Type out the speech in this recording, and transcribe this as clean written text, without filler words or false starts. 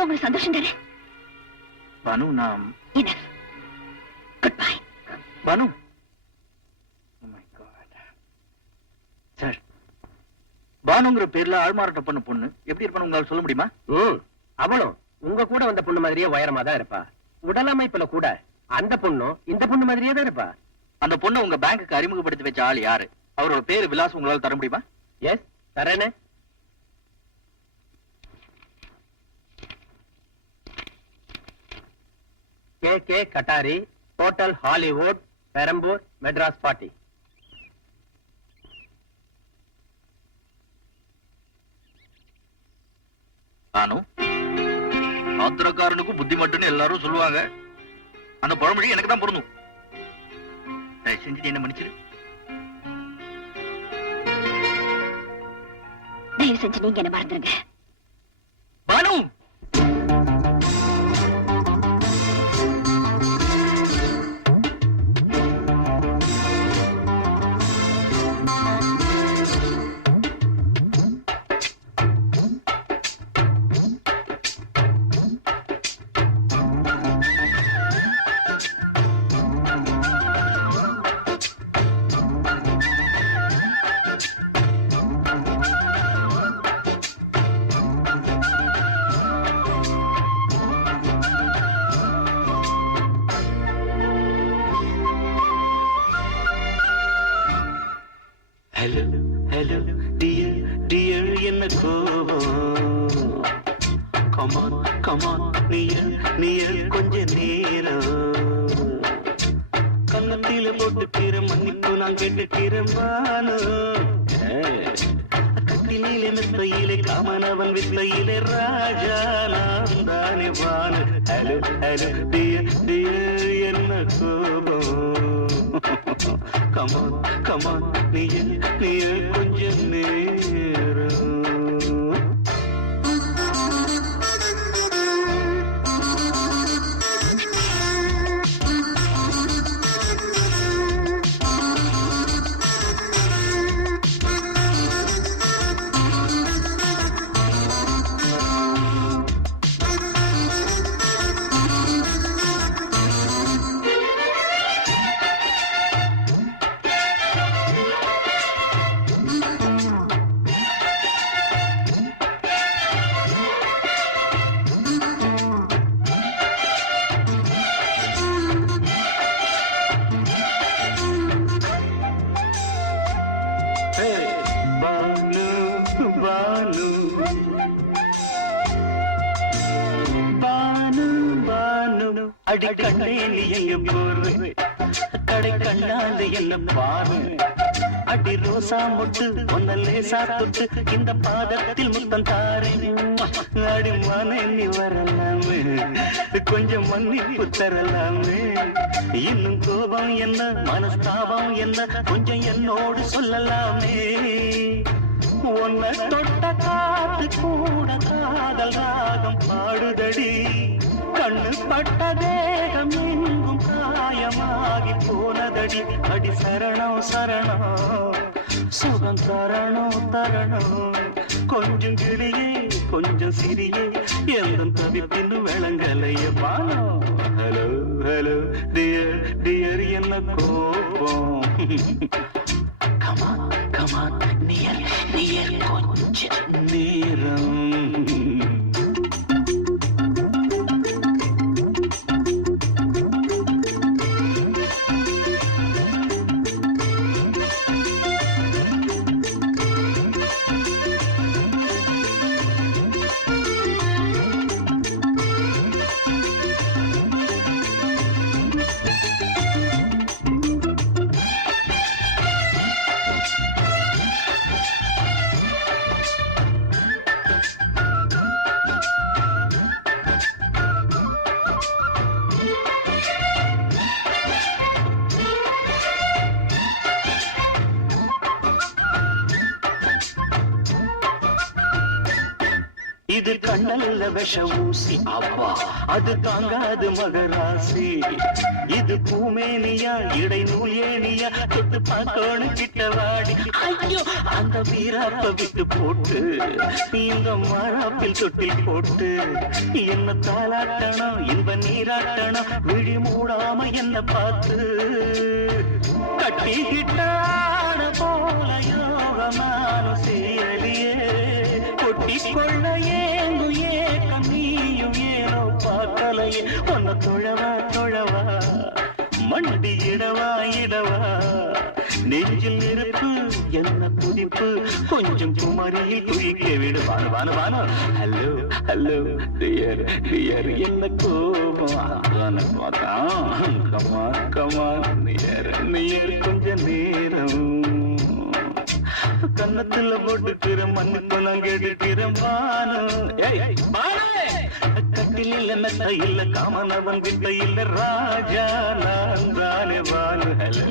இப்ப உங்களுக்கு சந்தோஷம் தானே? பானு, நாம் குட் பை. பானு, சார், பானுங்கிற பேர்ல ஆள்மாறாட்டம் பண்ண பொண்ணு எப்படி இருப்பான்னு உங்களால சொல்ல முடியுமா? அவளும் உங்க கூட வந்த பொண்ணு மாதிரியே உயரமா தான் இருப்பா. உடலமைப்புல கூட அந்த பொண்ணும் இந்த பொண்ணு மாதிரியே தான் இருப்பா. அந்த பொண்ணு உங்க பேங்குக்கு அறிமுகப்படுத்தி வச்ச ஆள் யாரு? அவரோட பேரு விலாசம் உங்களால தர முடியுமா? எஸ், தரேனே. K Kattari, hotel Hollywood, Perambur, Madras party. Banu, ஆத்திரக்காரனுக்கும் புத்தி மட்டும்னு எல்லாரும் சொல்லுவாங்க. அந்த பழமொழி எனக்கு தான் பொருந்தும். செஞ்சு என்ன மன்னிச்சிரு. தயவு செஞ்சு நீங்க என்ன மறந்துருங்க. Banu, hello hello dear dear என்ன கோபம்? கமான் கமான் நியர் நியர் கொஞ்ச நேரம் கன்னத்தில போட்டுக்கிற மன்னிப்பு நான் கேட்டுக்கிறேன் பானு. கட்டிலே மெத்தையிலே காமனவன் வித்தையிலே ராஜா நான் தானே பானு. ஹலோ ஹலோ டியர் டியர் என்ன கோபம்? கமான் கமான் நீயே நீயே கொஞ்ச நேரம். அடி கண்டே நீ எங்க போற கடை கண்ணாந்து என்ன பாரு. அடி ரோசா முட்டு ஒன்ன லேசா தொட்டு இந்த பாதத்தில் முத்தம் தாரே. அடி மனை நீ வரலாமே, கொஞ்சம் மன்னிப்பு தரலாமே. இன்னும் கோபம் என்ன மனஸ்தாபம் என்ன கொஞ்சம் என்னோடு சொல்லலாமே. உன்னை தொட்ட காத்து கூட காதல் ராகம் பாடுதடி. கண்ணு பட்ட தேகம் எங்கும் காயமாகி போனதடி. அடி சரணம் சரணம் சுகம் தரணம் தரணம். கொஞ்சம் கிளியே கொஞ்சம் சிறியே எந்த தவிப்பின்னு விளங்கலைய Bano. Hello hello dear dear என்ன கோபம்? கமான் கமான் நியர் நியர் கொஞ்ச நேரம். இது கண்ணல்ல விஷ ஊசி அப்பா அது தாங்காது மகராசி இது பூமேனியா இடை நூல் ஏனியா தொட்டு பார்த்தோன்னு கிட்டவாடி ஐயோ அந்த வீராப்ப விட்டு போட்டு இந்த மாறாப்பில் தொட்டில் போட்டு என்ன தாளாட்டணும் இன்ப நீராட்டணும் விழி மூடாம என்ன பார்த்து கட்டிக்கிட்டான போல யோகமானும் செய்யலையே கொட்டி கொள்ள ஏங்கு ஏக்கம் நீயும் ஏனோ பார்க்கலையே உன்ன தொழவா மண்டி இடவா நெஞ்சில் நெருப்பு என்ன துடிப்பு கொஞ்சம் குமரியில் குளிக்க விடு வானு ஹலோ டியர் என்ன கோபம் கமான் நியர் கொஞ்ச நேரம் கன்னத்துல போட்டுக்கிற மண்ணுக்கு நான் கெடுக்கிறேன் கட்டில் இல்ல மெத்த இல்ல காமனவன் கிட்ட இல்ல ராஜா நான் தானே வானு ஹலோ